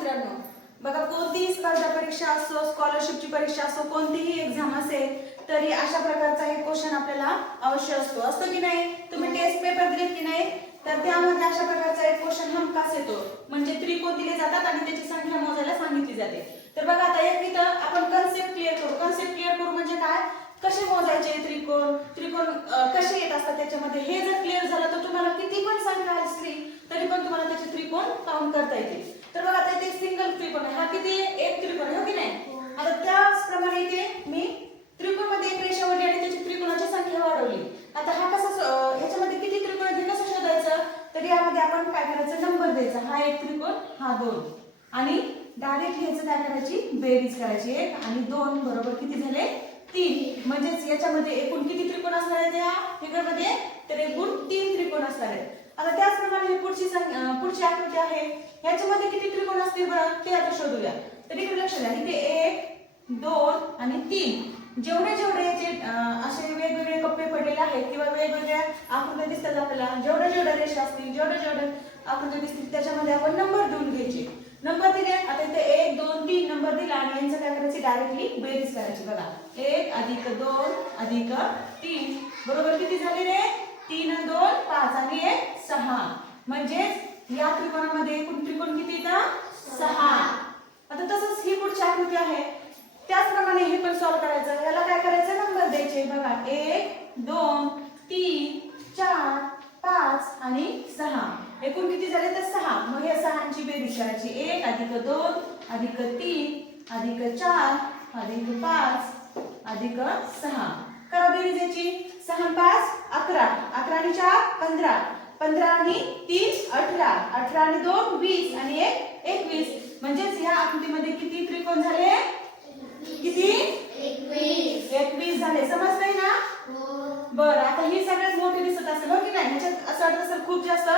मित्रांनो, बघा कोणतीही स्पर्धा परीक्षा असो, स्कॉलरशिपची परीक्षा असो, कोणतीही एक्झाम असेल तरी अशा प्रकारचा एक क्वेश्चन आपल्याला अवश्य असतो की नाही? तुम्ही टेस्ट पेपर दिलेत की नाही? तर त्यामध्ये अशा प्रकारचा एक क्वेश्चन हमखास येतो, म्हणजे त्रिकोण दिले जातात आणि त्याची संख्या मोजायला सांगितली जाते. तर बघा आता एक इथं आपण कन्सेप्ट क्लिअर करू. कन्सेप्ट क्लिअर करू म्हणजे काय, कसे मोजायचे त्रिकोण, त्रिकोण कसे येत असतात त्याच्यामध्ये, हे जर क्लिअर झालं तर तुम्हाला किती पण संख्या असली तरी पण तुम्हाला त्याचे त्रिकोण काउंट करता येतील. तर बघा आता इथे सिंगल त्रिकोण आहे, हा किती एक त्रिकोण आहे, हो की नाही? आता त्याचप्रमाणे इथे मी त्रिकोण मध्ये एक रेषा ओढली आणि त्याची त्रिकोणाची संख्या वाढवली. आता हा कसा ह्याच्यामध्ये किती त्रिकोण आहेत हे कसं शोधायचं? तर यामध्ये आपण काय करायचं, नंबर द्यायचा. हा एक त्रिकोण, हा दोन, आणि डायरेक्ट ह्याचं काय करायची, बेरीज करायची. एक आणि दोन बरोबर किती झाले, तीन. म्हणजेच याच्यामध्ये एकूण किती त्रिकोण असणार आहेत या फिगरमध्ये? तर एकूण 3 त्रिकोण असणार आहेत. आता त्याचप्रमाणे पुढची आकृती आहे, याच्यामध्ये किती त्रिकोण असतील बरं ते आता शोधूया. तर इकडे लक्ष द्या, इथे 1 2 आणि 3. जेवढे जेवढे याचे असे वेगवेगळे कप्पे पडलेले आहेत किंवा वेगवेगळ्या आकृत्या दिसतात आपल्याला, जेवढ्या रेषा असतील, जेवढ्या आकृत्या दिसतील त्याच्यामध्ये आपण नंबर देऊन घ्यायचे. नंबर दिले, आता इथे 1 2 3 नंबर दिला आणि यांचं काय करायची, डायरेक्टली बेरीज करायची. बघा 1 अधिक 2 अधिक 3 बरोबर किती झाले रे, 3 आणि 2 5 आणि 1 6. म्हणजेच या त्रिकोणामध्ये एकूण त्रिकोण किती येतात, 6. आता तसंच ही पुढची आकृती आहे, त्याचप्रमाणे हे पण सॉल्व करायचं. याला काय करायचं, नंबर द्यायचे. बघा 1 2 3 4 5 आणि 6. एकूण किती झाले तर 6. मग या 6ची बेरीज करायची. 1 अधिक 2 अधिक 3 अधिक 4 अधिक 5 अधिक 6. करा बेरीज याची. 6 आणि 5 11, 11 आणि 4 15, 15 आणि 3 18, 18 आणि 2 20 आणि 1 21. म्हणजेच या आकृतीमध्ये किती त्रिकोण झाले, किती 21 झाले. समजलंय ना? बरं, आता ही सगळ्यात मोठी दिसत असेल, हो की नाही? ह्याच्यात असं वाटत असेल खूप जास्त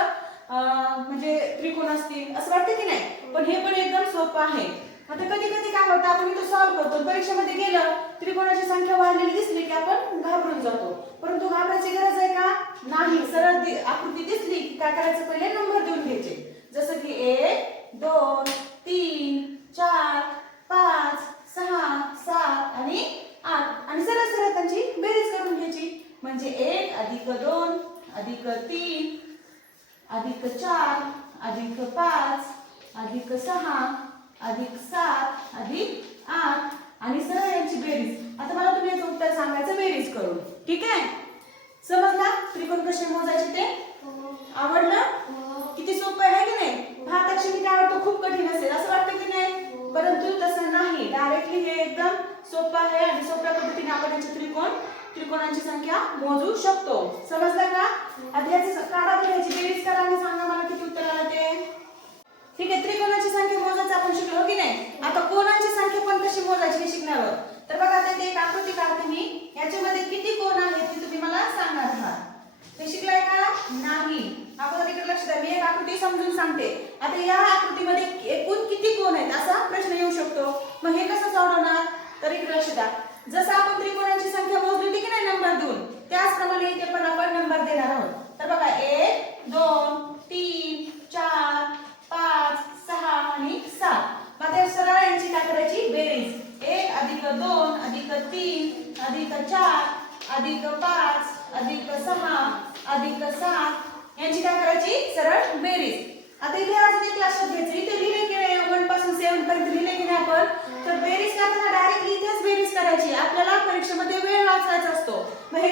म्हणजे त्रिकोण असतील असं वाटतं की नाही? पण हे पण एकदम सोपं आहे. आता कधी कधी काय होतं, आपण इथं सॉल्व करतो, परीक्षेमध्ये गेलं त्रिकोणाची संख्या वाढलेली दिसली की आपण घाबरून जातो. परंतु घाबरायची गरज आहे का? नाही. सरळ आकृती दिसली की काय करायचं, पहिले नंबर देऊन घ्यायचे. जसं की 1 2 3 4 5 6 7 आणि 8 आणि सरळ सरळ त्यांची बेरीज करून घ्यायची. म्हणजे 1 अधिक 2 अधिक 3 अधिक 4 अधिक 5 अधिक 6 अधिक 7 अधिक 8 आणि सरळ यांची बेरीज. आता मला तुम्ही याचं उत्तर सांगायचं बेरीज करून. ठीक आहे? समजला त्रिकोण कसे मोजायचे ते? आवडलं? किती सोपं आहे की नाही? भाताक्षरी काय वाटतं, खूप कठीण असेल असं वाटतं की नाही? परंतु तसं नाही, डायरेक्टली हे एकदम सोपं आहे आणि सोप्या पद्धतीने आपण याचे त्रिकोणांची संख्या मोजू शकतो. समजलं का? आता याची काढा घ्यायची, बेरीज करा आणि सांगा मला किती उत्तर आलं ते. ठीक आहे, त्रिकोणाची संख्या मोजायचं आपण शिकलो की नाही? आता कोणाची संख्या पण कशी मोजायची हे शिकणार आहोत. तर बघा आता इथे एक आकृती काढते मी, याच्यामध्ये किती कोण आहेत ते तुम्ही मला सांगणार आहात. ते शिकलाय का? नाही. अगोदर इकडे लक्ष द्या, मी एक आकृती समजून सांगते. आता या आकृतीमध्ये एकूण किती कोण आहेत असा प्रश्न येऊ शकतो. मग हे कसं सोडवणार? तर इकडे लक्ष द्या, जसं आपण त्रिकोणाची संख्या मोजली होती की नाही नंबर देऊन, त्याचप्रमाणे इथे पण आपण नंबर देणार आहोत. तर बघा 1 2 3 4 5 6 आणि 7. मग त्या सरळ यांची काय करायची, बेरीज. 1 अधिक 2 अधिक 3 अधिक 4 अधिक 5 अधिक 6 अधिक 7 यांची काय करायची, सरळ बेरीज. आता इथे अजून एक लक्षात घ्यायचं, इथे लिहिले की नाही 1 पासून 7 पर्यंत लिहिले की नाही आपण, तर बेरीज करताना डायरेक्टली इथेच बेरीज करायची. आपल्याला परीक्षेमध्ये वेळ वाचवायचा असतो. मग हे